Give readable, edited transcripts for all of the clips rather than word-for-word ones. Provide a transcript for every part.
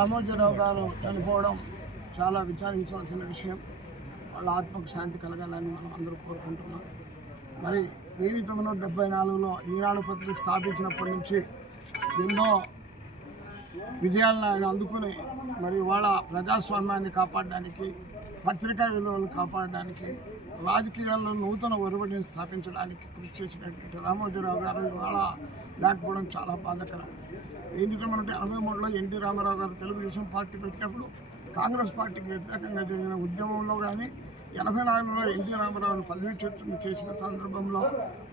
రామోజీరావు గారు చనిపోవడం చాలా విచారించాల్సిన విషయం. వాళ్ళ ఆత్మకు శాంతి కలగాలని మనం అందరూ కోరుకుంటున్నాం. మరి 1974లో ఈనాడు పత్రిక స్థాపించినప్పటి నుంచి ఎన్నో విజయాలను ఆయన అందుకుని మరి వాళ్ళ ప్రజాస్వామ్యాన్ని కాపాడడానికి, పత్రికా విలువలు కాపాడడానికి, రాజకీయాల్లో నూతన ఒరవడిని స్థాపించడానికి కృషి చేసినటువంటి రామోజీరావు గారు ఇవాళ లేకపోవడం చాలా బాధాకరం. 1983లో ఎన్టీ రామారావు గారు తెలుగుదేశం పార్టీ పెట్టినప్పుడు కాంగ్రెస్ పార్టీకి వ్యతిరేకంగా జరిగిన ఉద్యమంలో కానీ, 84లో ఎన్టీ రామారావును పదవీచ్యుతం చేసిన సందర్భంలో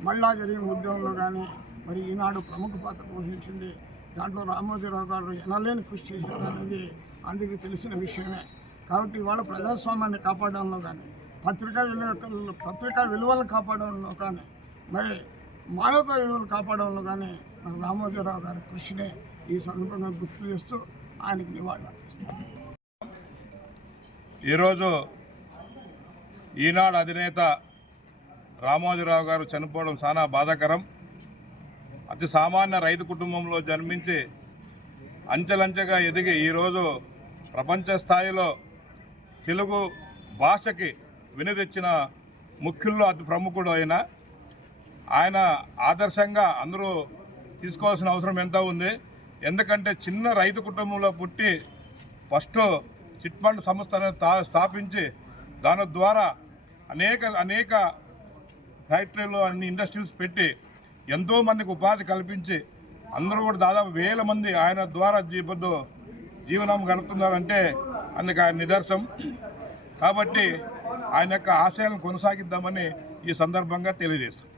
మళ్ళా జరిగిన ఉద్యమంలో కానీ మరి ఈనాడు ప్రముఖ పాత్ర పోషించింది. దాంట్లో రామోజీరావు గారు ఎనలేని కృషి చేశారనేది అందరికీ తెలిసిన విషయమే. కాబట్టి ఇవాళ ప్రజాస్వామ్యాన్ని కాపాడడంలో కానీ, పత్రికా విలువలను కాపాడడంలో కానీ, మరి మానవతా విలువలు కాపాడడంలో కానీ రామోజీరావు గారి కృషిని ఈ సందర్భంగా గుర్తు చేస్తూ ఆయనకి నివాళులు అర్పిస్తాను. ఈరోజు ఈనాడు అధినేత రామోజీరావు గారు చనిపోవడం చాలా బాధాకరం. అతి సామాన్య రైతు కుటుంబంలో జన్మించి అంచెలంచెగా ఎదిగి ఈరోజు ప్రపంచ స్థాయిలో తెలుగు భాషకి వినితెచ్చిన ముఖ్యుల్లో అతి ప్రముఖుడు ఆయన ఆదర్శంగా అందరూ తీసుకోవాల్సిన అవసరం ఎంత ఉంది. ఎందుకంటే చిన్న రైతు కుటుంబంలో పుట్టి ఫస్ట్ చిట్ ఫండ్ సంస్థను స్థాపించి దాని ద్వారా అనేక ఫ్యాక్టరీలు అన్ని ఇండస్ట్రీస్ పెట్టి ఎంతోమందికి ఉపాధి కల్పించి అందరూ కూడా దాదాపు 1000 మంది ఆయన ద్వారా జీవనం గడుపుతున్నారంటే అందుకు ఆయన నిదర్శనం. కాబట్టి ఆయన యొక్క ఆశయాలను కొనసాగిద్దామని ఈ సందర్భంగా తెలియజేస్తాం.